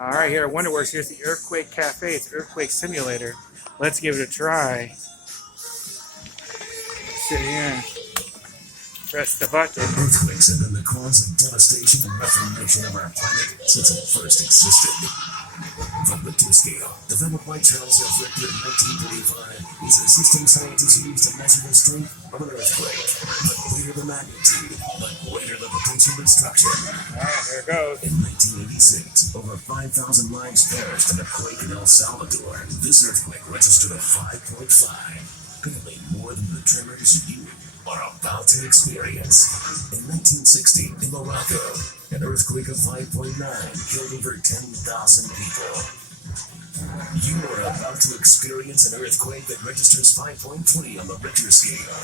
All right, here at Wonderworks, here's the Earthquake Cafe. It's an earthquake simulator. Let's give it a try. Sit here. Press the button. Earthquakes have been the cause of devastation and reformation of our planet since it first existed. From the Richter scale, developed by Charles F. Richter in 1935, is a system scientists use to measure the strength of an earthquake. The greater the magnitude, the greater the potential destruction. Alright, here it goes. In 1986, over 5,000 lives perished in a quake in El Salvador. This earthquake registered a 5.5, apparently more than the tremors you are about to experience. In 1960, in Morocco, an earthquake of 5.9 killed over 10,000 people. You are about to experience an earthquake that registers 5.3 on the Richter scale.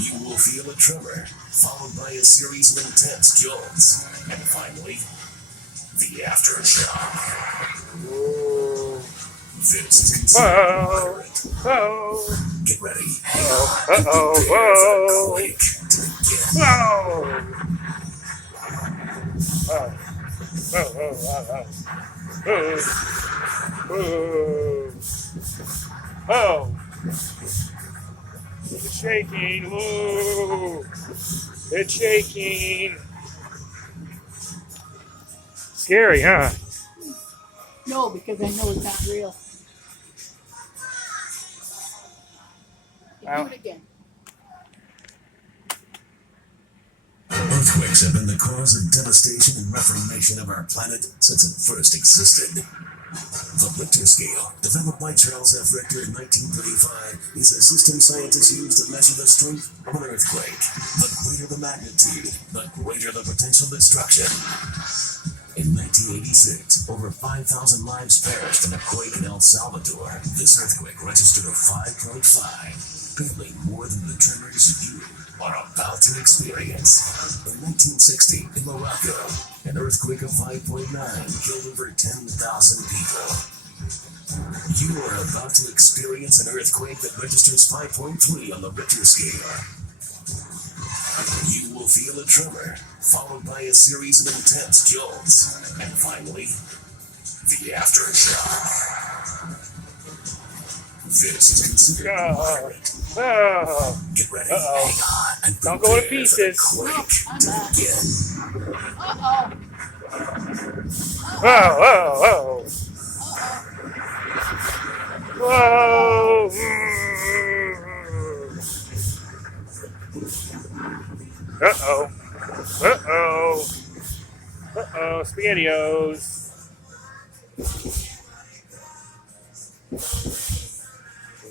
You will feel a tremor, followed by a series of intense jolts, and finally, the aftershock. Ooh. This is considered moderate. Whoa. Get ready. Whoa. Quake to begin. Whoa. Whoa. Whoa. Whoa. Whoa. Whoa. It's shaking. Whoa. It's shaking. Scary, huh? No, because I know it's not real. Wow. Do it again. Earthquakes have been the cause of devastation and reformation of our planet since it first existed. The Richter scale, developed by Charles F. Richter in 1935, is a system scientists use to measure the strength of an earthquake. The greater the magnitude, the greater the potential destruction. In 1986, over 5,000 lives perished in a quake in El Salvador. This earthquake registered a 5.5, apparently more than the tremors you are about to experience. In 1960, in Morocco, an earthquake of 5.9 killed over 10,000 people. You are about to experience an earthquake that registers 5.3 on the Richter scale. You will feel a tremor, followed by a series of intense jolts, and finally, the aftershock. This is considered moderate. Whoa. Get ready, Uh-oh. hang on, and Don't go to prepare pieces. for the quake to begin. Uh-oh. Whoa. Whoa. Uh-oh. SpaghettiOs.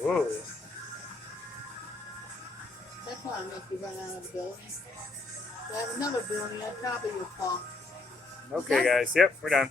Whoa. That's why I make you run out of the building. I have another building on top of your car. Okay, guys. Yep, we're done.